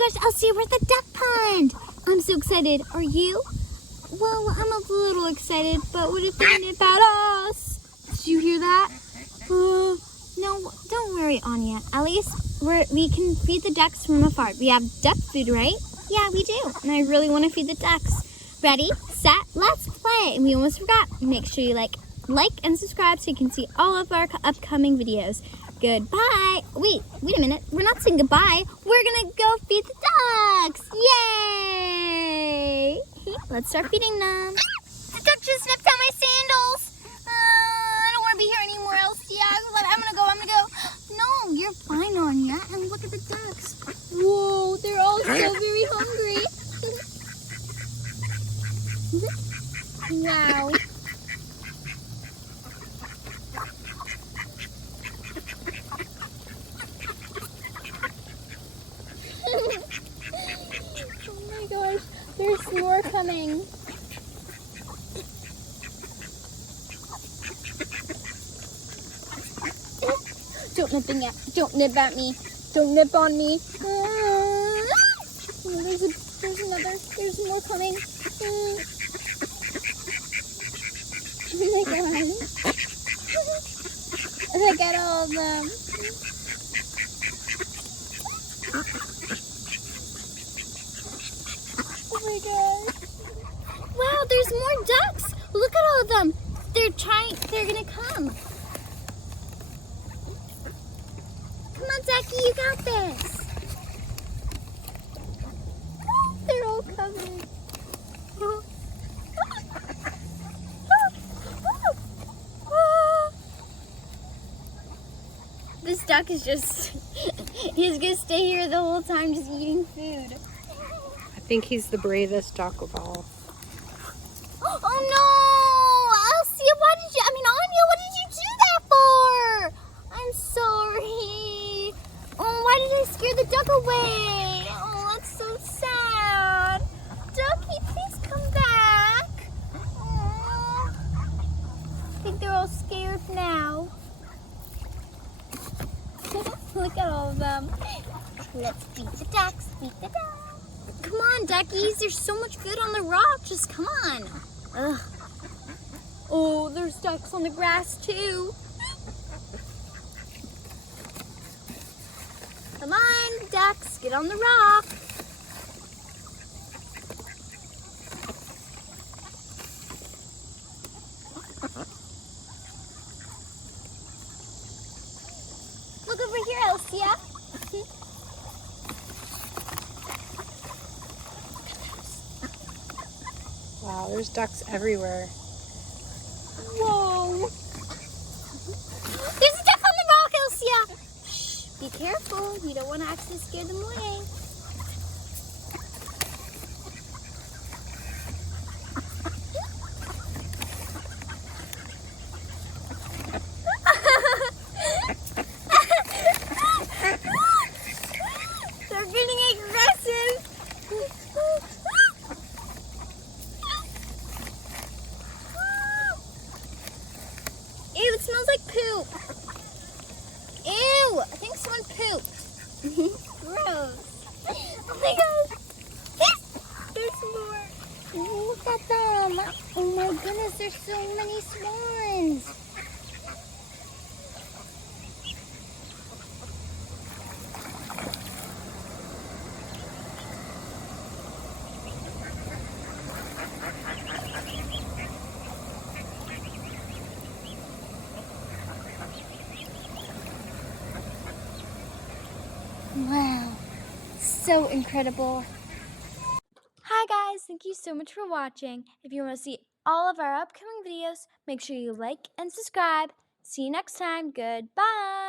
gosh, Elsie, we're at the duck pond. I'm so excited. Are you? Well, I'm a little excited, but what are they thinking about us? Did you hear that? No, don't worry, Anya. At least we can feed the ducks from afar. We have duck food, right? Yeah, we do. And I really want to feed the ducks. Ready, set, let's play. And we almost forgot. Make sure you like and subscribe so you can see all of our upcoming videos. Goodbye. Wait a minute. We're not saying goodbye. We're gonna go feed the ducks. Yay! Let's start feeding them. The duck just sniffed out my sandals. I don't want to be here anymore, Elsie. I'm gonna go. No, you're fine, Anya. And look at the ducks. Whoa, they're all so very hungry. Wow. Oh my gosh, there's more coming. Don't nip at me. Don't nip on me. There's more coming. Oh my god. Look at all of them. Oh my god. Wow, there's more ducks. Look at all of them. They're gonna come. Come on, Ducky, you got this. They're all coming. This duck is he's gonna stay here the whole time just eating food. I think he's the bravest duck of all. Oh no! Elsie, Anya, what did you do that for? I'm sorry. Oh, why did I scare the duck away? Oh, that's so sad. Ducky, please come back. Oh, I think they're all scared now. Look at all of them. Let's feed the ducks, Come on, duckies. There's so much food on the rock. Just come on. Ugh. Oh, there's ducks on the grass too. Come on, ducks. Get on the rock. Look over here, Elsia. Wow, there's ducks everywhere. Whoa! There's a duck on the rock, Elsia. Shh, be careful. You don't want to actually scare them away. They're getting aggressive. Ew, it smells like poop. Ew, I think someone pooped. Gross. Oh my gosh. There's more. Look at them. Oh my goodness, there's so many swans. Wow, so incredible. Hi guys, thank you so much for watching. If you want to see all of our upcoming videos, make sure you like and subscribe. See you next time. Goodbye.